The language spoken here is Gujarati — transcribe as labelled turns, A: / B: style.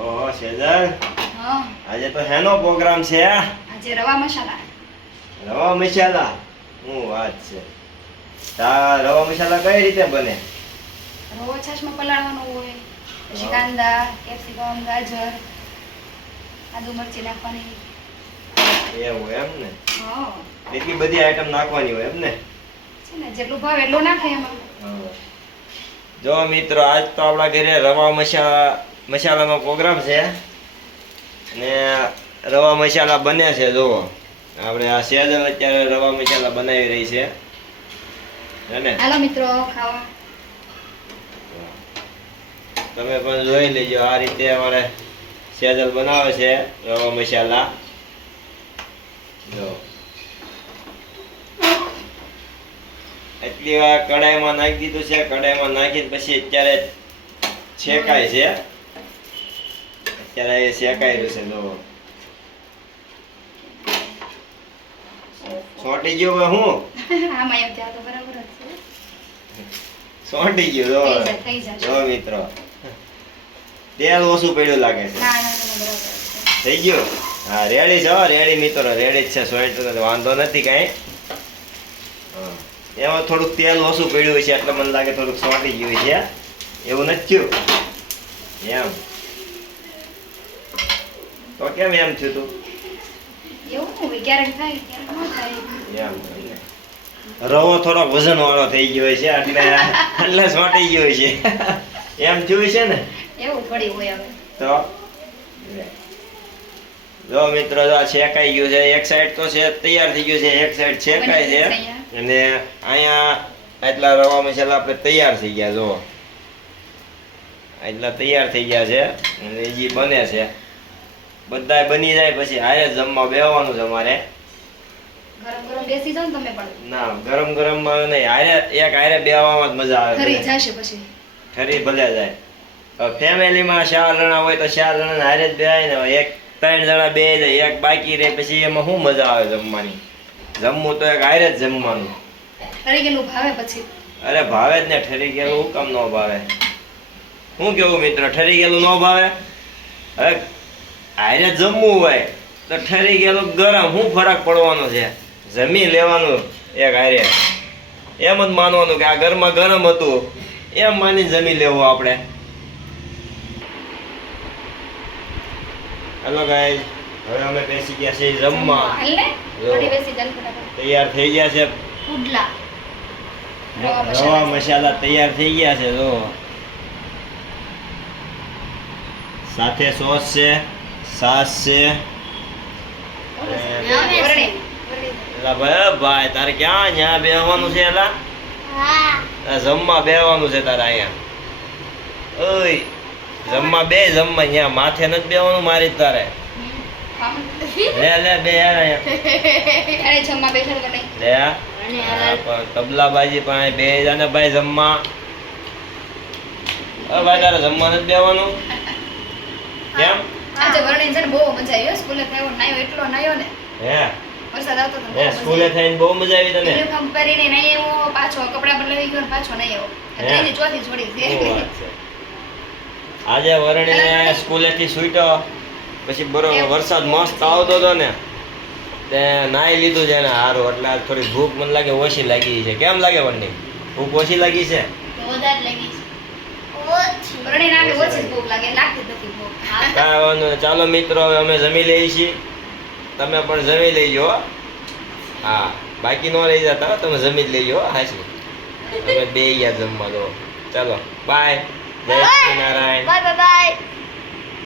A: ઓહો સેજલ
B: હા.
A: આજે તો હેનો પ્રોગ્રામ છે
B: આજે રવા મસાલા.
A: રવા મસાલા? હું વાત છે. તા રવા મસાલા કઈ રીતે બને?
B: રવો છાશમાં પલાળવાનો હોય પછી કાંદા કેપ્સિકમ ગાજર આદુ મરચી નાખવાની.
A: એવું એમ ને?
B: હા.
A: એટલી બધી આઈટમ નાખવાની હોય એમ ને?
B: છે ને જેટલું ભાવ એટલું નાખે એમાં.
A: જો મિત્રો આજ તો આપણા ઘરે રવા મસાલા મસાલાનો પ્રોગ્રામ છે. ને રવા મસાલા બને છે જુઓ. આપણે આ સેજલ અત્યારે રવા મસાલા બનાવી રહી છે. હે
B: હાલો મિત્રો ખાવા.
A: તમે પણ જોઈ લેજો આ રીતે અમારે સેજલ બનાવે છે રવા મસાલા. જો. એટલી વાર કડાઈમાં નાખી દીધું છે કડાઈમાં નાખીને પછી અત્યારે છેકાય છે. અત્યારે એ રહ્યું છે જો સોટી ગયો હવે હું
B: આમાં એમ ત્યાં તો બરાબર છે
A: સોંટી ગયો જો જો મિત્રો તેલ ઓછું પડ્યું લાગે છે થઈ ગયો હા રેડી છે રેડી મિત્રો રેડી જ છે સોઈટ વાંધો નથી કાંઈ એમાં થોડુંક તેલ ઓછું પડ્યું છે એટલે મને લાગે થોડુંક સોટી ગયું છે એવું નથી થયું એમ તો કેમ એમ છે તું?
B: એવું? ક્યારેક થાય ક્યારેક ન થાય.
A: એમ રવો થોડો વજન વાળો થઈ ગયો છે એટલે એટલે સોટી ગયો છે. એમ થયું છે ને?
B: એવું થોડી હોય હવે.
A: તો? જો મિત્રો જો આ શેકાઈ ગયું છે એક સાઈડ તો છે તૈયાર થઈ ગયું છે એક સાઈડ શેકાય છે. અને અહીંયા એટલા રવા મસાલા આપણે તૈયાર થઈ ગયા જો. એટલા તૈયાર થઈ ગયા છે અને એ બને છે. બધા બની જાય પછી હારે જમવા બેવાનું છે અમારે.
B: ગરમ ગરમ બેસી જાઓ તમે પણ.
A: ના ગરમ ગરમમાં નહીં હારે એક હારે બેવામાં જ મજા આવે
B: ખરી જશે પછી.
A: ઠરી ભલે જાય. ફેમિલીમાં ચાર જણા હોય તો ચાર જણા હારે જ બેહાય ને એક ત્રણ જણા બે જાય એક બાકી રહે પછી એમાં શું મજા આવે જમવાની? જમવું તો એક હારે જ જમવાનું.
B: ઠરી ગયેલું ભાવે પછી.
A: અરે ભાવે જ ને ઠરી ગયેલું હું કામ ન ભાવે? હું કેવું મિત્ર ઠરી ગયેલું ન ભાવે? હવે હારે જમવું હોય તો ઠરી ગયેલું ગરમ શું ફરક પડવાનો છે? જમી લેવાનું એક આરે એમ જ માનવાનું કે આ ઘરમાં ગરમ હતું. એમ માની જમી લેવું આપણે. હેલો ગાઈઝ હવે અમે બેસી ગયા છીએ જમવા. તૈયાર થઈ ગયા છે.
B: નવા રવા. મસાલા
A: તૈયાર થઈ ગયા છે જો. સાથે સોસ છે. સાસ. છે. ભાઈ ભાઈ તારે ક્યાં ત્યાં બેહવાનું છે એલા? જમવા બેહવાનું છે તારે અહીંયા. ઓય જમવા બે જમવા ન્યા માથે નથી બેહવાનું મારી તારે. લે લે બે યાર અહીંયા.
B: જમવા બેઠા તો નહીં?
A: લે તબલાબાજી પણ અહીં બે જાને ભાઈ જમવા. અ ભાઈ તારે જમવા નથી બેહવાનું? કેમ?
B: આજે વરણી છે ને બહુ મજા આવી સ્કૂલે થયો નાયો એટલો નાયો ને.
A: હે?
B: વરસાદ આવતો તો
A: હે સ્કૂલે થઈને બહુ મજા આવી તને?
B: યુનિફોર્મ પહેરીને નહીં આવ્યો પાછો કપડા બદલાવી ગયો ને પાછો નહીં આવ્યો. ત્રીજી ચોથી જોડી છે.
A: આજે વરણીને સ્કૂલેથી છૂટ્યો પછી બરોબર વરસાદ મસ્ત આવતો હતો ને. તે નાઈ લીધું છે ને હારું એટલે થોડી ભૂખ મને લાગે ઓછી લાગી છે. કેમ લાગે વરણી? ભૂખ ઓછી લાગી છે?
B: વધારે લાગી છે.
A: ચાલો મિત્રો હવે અમે જમી લઈએ છીએ. તમે પણ જમી લેજો હો. બાકી ન રહી જતા હો, તમે જમી જ લેજો હાજી તમે બે ગયા જમવા દો ચાલો બાય. જય શ્રી નારાયણ.
B: Bye bye.